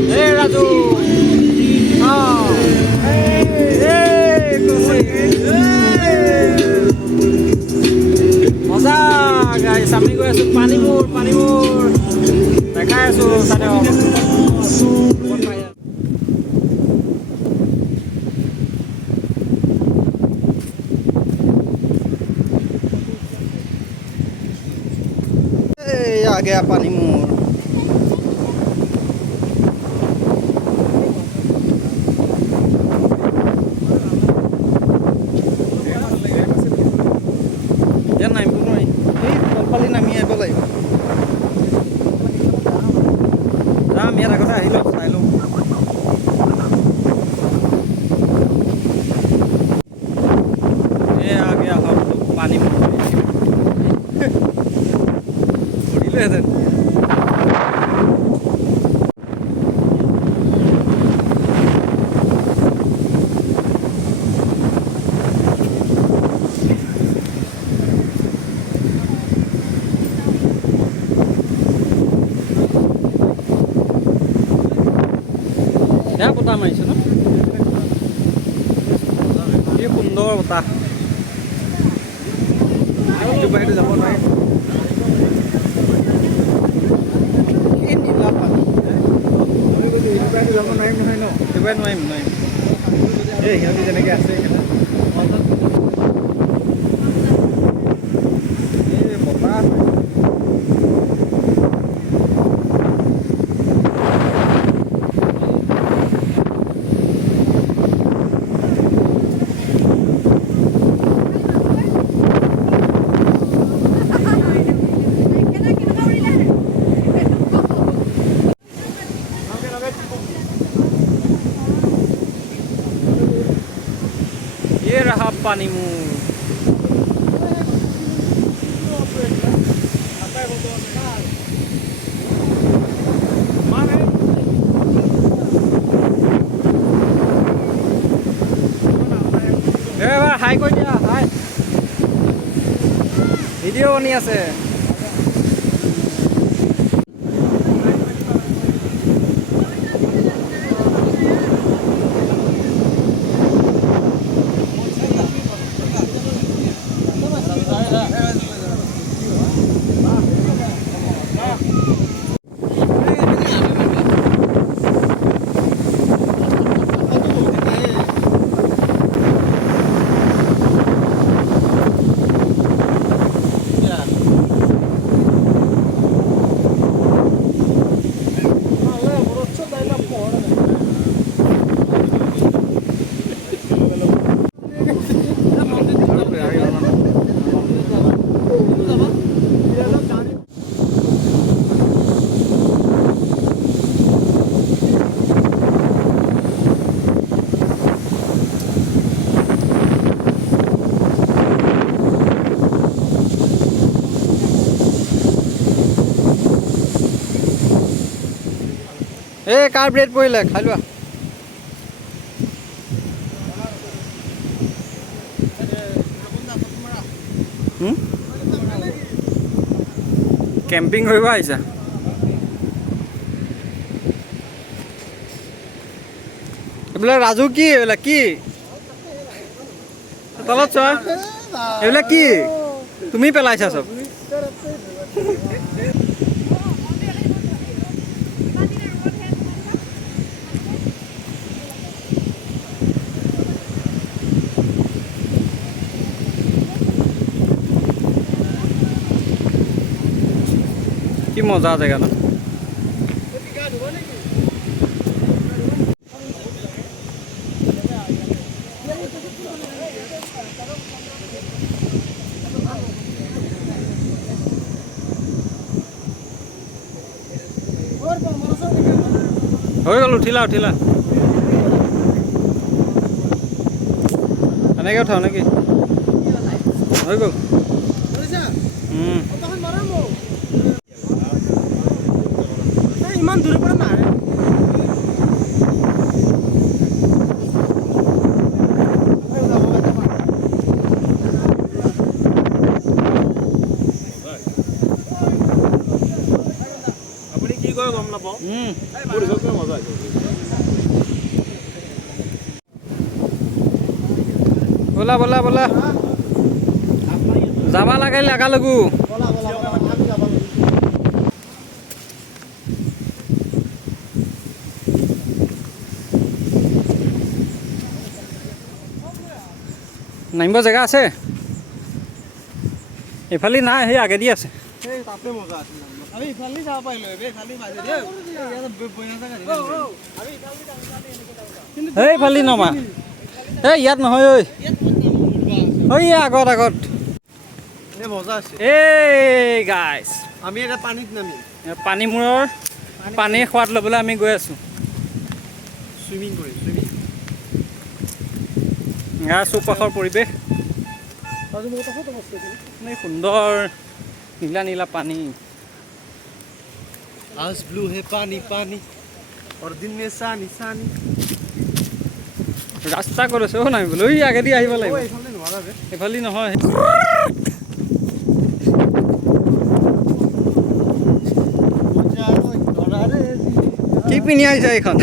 Hey Raju. Oh. Hey, মজা গাইছ আমি গৈ আছো পানীমূৰ দেখাই আছো তাতে आ गया पानीमूर यार नाम को नहीं तलपाली नामी आइब লাগিব যাম ইয়াৰ আগতে আহিলো চাই লওঁ आ गया हम पानीमूर उड़िले हेतेन क्या बता मारिছে न কি সুন্দৰ বতাহ এইটো বাহিৰত যাব নোৱাৰি কি নীলা পানী এইটো বাহিৰত যাব নোৱাৰিম নহয় ন এইবাৰ নোৱাৰিম এই সিহঁতি যেনেকৈ আছে এই বতাহ ये रहा पानीमूर हाई কৈ দিয়া হাই ভিডিঅ' বনি আছে কাৰ ব্ৰেড পৰিলে খাই লোৱা কেম্পিং কৰিব আহিছা এইবিলাক ৰাজু কি এইবিলাক কি তলত চোৱা এইবিলাক কি তুমি পেলাইছা চব কি মজা জেগা ন হৈ গ'ল উঠিলা এনেকৈ উঠাও নেকি হৈ গ'ল ইমান দূৰৰ পৰা নাহে আপুনি কি কয় গম নাপাওঁ बोला बोला बोला जाबा लागे লাগা লগু নামিব জেগা আছে এফালি নাই সেই আগেদি আছে এই তাতে মজা আছিল আমি ইফালি যাব পাৰিলো এবে খালি মাঝে দে ইয়াত বইনা জাগা আমি ইফালি এই ফালি নমা এই ইয়াত নহয় ঐ ওই আগত আগত এ মজা আছে এই গাইস আমি এটা পানীত নামি পানী মূৰৰ পানী খোৱাত ল'বলৈ আমি গৈ আছো সুইমিং কৰি সুইমিং ইয়াৰ চৌপাশৰ পৰিৱেশ সুন্দৰ নীলা নীলা পানী आज ब्लू है पानी पानी और दिन में सानी सानी ৰাস্তা কৰিছে অ নামিবলৈ ওই আগেদি আহিব লাগিব এইফালে নোৱাৰা বে এফালি নহয় কি পিন্ধি আহিছা এইখন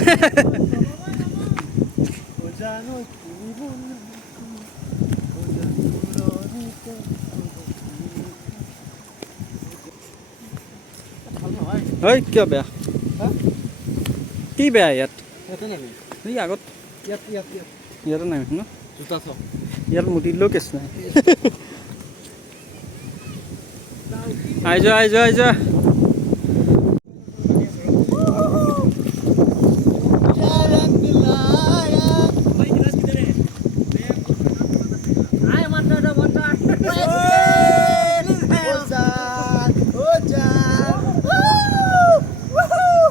ঐ কিয় বেয়া কি বেয়া ইয়াত ইয়াতে নামি এই আগত ইয়াত ইয়াত ইয়াত ইয়াতে নামি ন জোতা থ ইয়াত মুতিলেও কেছ নাই আই যোৱা আই যোৱা আই যোৱা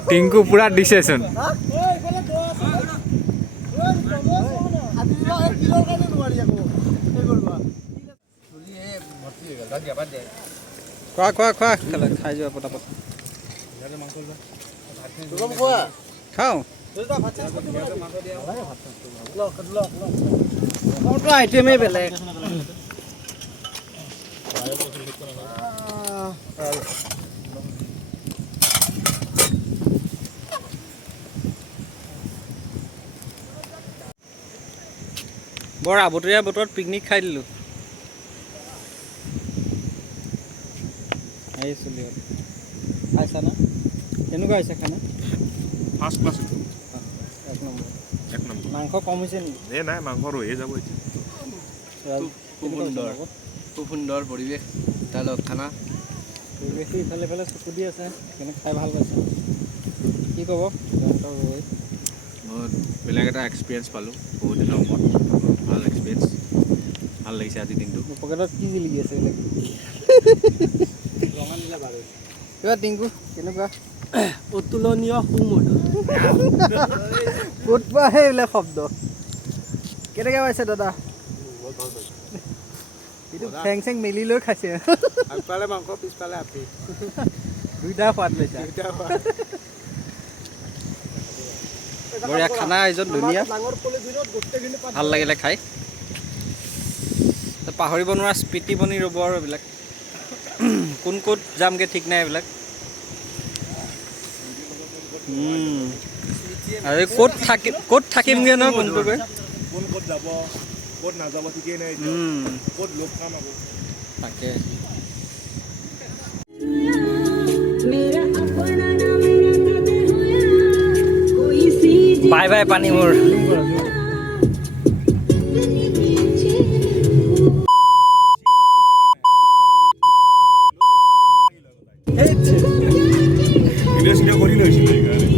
টিংকু পুৰা দিছেচোন খোৱা খোৱা খোৱা খাই যোৱা পটাপট খাওঁ আইটেমেই বেলেগ বৰ আবতৰীয়া বতৰত পিকনিক খাই দিলোঁ আহিছোঁ খাইছা না কেনেকুৱা হৈছে খানা ফাৰ্ষ্ট ক্লাছ এক নম্বৰ এক নম্বৰ মাংস কম হৈছে নেকি এই নাই মাংস ৰৈয়ে যাব এতিয়া খুব সুন্দৰ পৰিৱেশ তাৰ লগত খানা পৰিৱেশটো ইফালে ইফালে চকু দি আছে কেনেকৈ খাই ভাল পাইছে কি ক'ব বহুত বেলেগ এটা এক্সপিৰিয়েঞ্চ পালোঁ বহুত দিনৰ মূৰত ভাল এক্সপিৰিয়েঞ্চ ভাল লাগিছে আজিৰ দিনটো পকেটত কি জিলিকি আছে এইবিলাক ৰঙা নীলা বাৰু কিবা টিংকু কেনেকুৱা অতুলনীয় সুমধুৰ ক'ত পোৱা সেইবিলাক শব্দ কেনেকৈ পাইছে দাদা এইটো ঠেং চেং মেলি লৈ খাইছে আগফালে মাংস পিছফালে আপি দুইটা সোৱাদ লৈছে বঢ়িয়া খানা আয়োজন ধুনীয়া ভাল লাগিলে খাই পাহৰিব নোৱাৰা স্মৃতি বনি ৰ'ব আৰু এইবিলাক কোন ক'ত যামগৈ ঠিক নাই এইবিলাক আৰু ক'ত থাকিমগৈ নহয় কোনটো গৈ কোন ক'ত যাব ক'ত নাযাব ঠিকেই নাই ক'ত লগ পাম আকৌ তাকে বাই বাই পানী মোৰ ভিডিঅ' কৰি লৈছিলোঁ সেইকাৰণে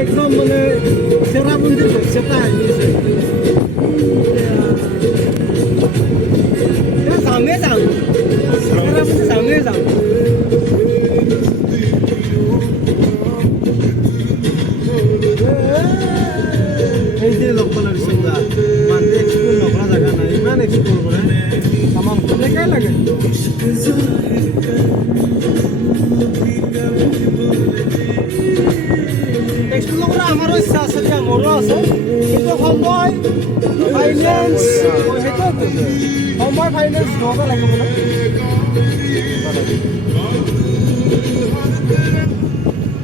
एकदम মানে চেৰাপুঞ্জী চেতা আহিছে যামেই যাম চেৰাপুঞ্জী যামেই যাম সমস্যা আছে দিয়া মোৰো আছে কিন্তু সময় ফাইনেন্স সময় ফাইনেন্স হ'ব লাগিব না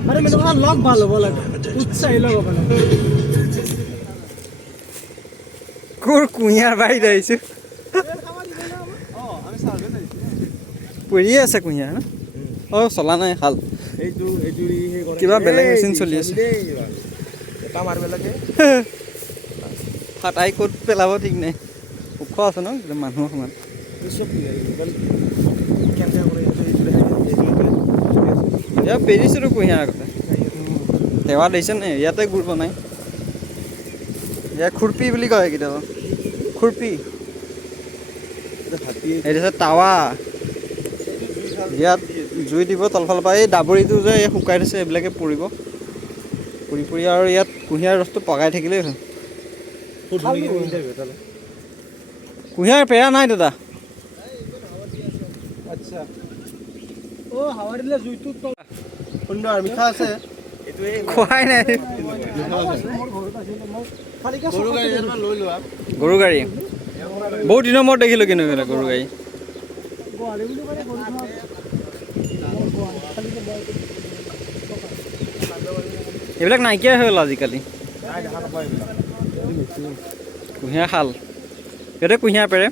মানে মেনকা লগ ভাল হ'ব লাগে উৎসাহী লগ হ'ব লাগে কোৰ কুঁহিয়াৰ বাৰীত আহিছোঁ আমি চাৰ্ভে লাগিছে পৰিয়ে আছে কুঁহিয়াৰ ন অঁ চলা নাই হাল এইটো কিবা বেলেগ মেচিন চলি আছে এটা মাৰিব লাগে ফাটাই ক'ত পেলাব ঠিক নাই ওখ আছে ন মানুহৰ সমান ইয়াত পেৰিছিলোঁ কুঁহিয়াৰ আগতে টেৱা দিছে নে ইয়াতে গুৰ বনাই ইয়াত খুৰপি বুলি কয় কেতিয়াবা খুৰপি এইটো আছে টাৱা ইয়াত জুই দিব তলফালৰ পৰা এই ডাবৰিটো যে এই শুকাই থৈছে এইবিলাকে পৰিব পৰি পৰি আৰু ইয়াত কুঁহিয়াৰ ৰসটো পগাই থাকিলেই হ'ল কুঁহিয়াৰ পেৰা নাই দাদা আচ্ছা অ হাৱা দিলে জুইটো সুন্দৰ মিঠা আছে খোৱাই নাই গৰু গাড়ী এজন লৈ লোৱা গৰু গাড়ী বহুত দিনৰ মূৰত দেখিলোঁ কিন্তু এইবিলাক গৰু গাড়ী এইবিলাক নাইকিয়াই হৈ গ'ল আজিকালি কুঁহিয়াৰ শাল সেইটোৱে কুঁহিয়াৰ পেৰে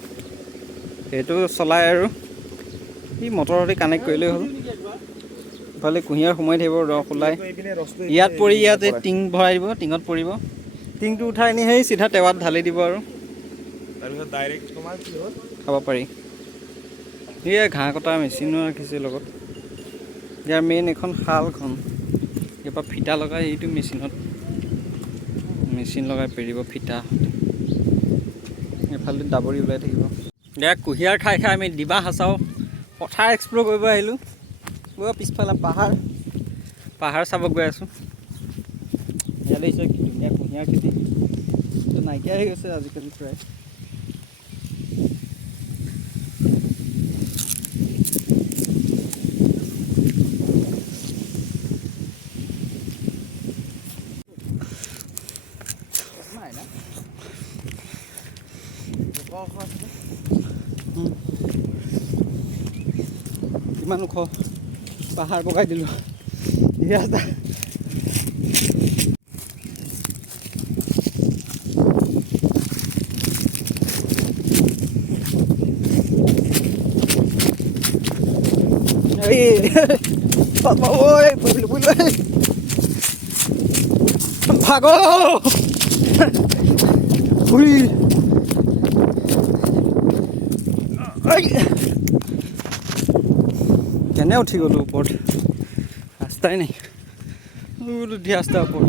সেইটো চলাই আৰু সি মটৰতে কানেক্ট কৰিলেই হ'ল ইফালে কুঁহিয়াৰ সোমাই থাকিব ৰস ওলাই ইয়াত পৰি ইয়াতে টিং ভৰাই দিব টিঙত পৰিব টিংটো উঠাই আনি সেই চিধা টেৱাত ঢালি দিব আৰু তাৰপিছত ডাইৰেক্ট তোমাৰ কি হ'ল খাব পাৰি সেয়া ঘাঁহ কটা মেচিনো ৰাখিছে লগত ইয়াৰ মেইন এখন শালখন ইয়াৰ পৰা ফিটা লগাই এইটো মেচিন লগাই পেৰিব ফিটা এফালে ডাবৰি ওলাই থাকিব ইয়াত কুঁহিয়াৰ খাই খাই আমি ডিবা হাচাও পথাৰ এক্সপ্ল'ৰ কৰিব আহিলোঁ পিছফালে পাহাৰ চাব গৈ আছোঁ ইয়াত দেখিছে কি ধুনীয়া কুঁহিয়াৰ খেতি এইটো নাইকিয়া হৈ গৈছে আজিকালি প্ৰায় কিমান ওখ পাহাৰ বগাই দিলোঁ ৰাস্তা ভাগ কেনে উঠি গ'লোঁ ওপৰত ৰাস্তাই নাই উঠি ৰাস্তা ওপৰত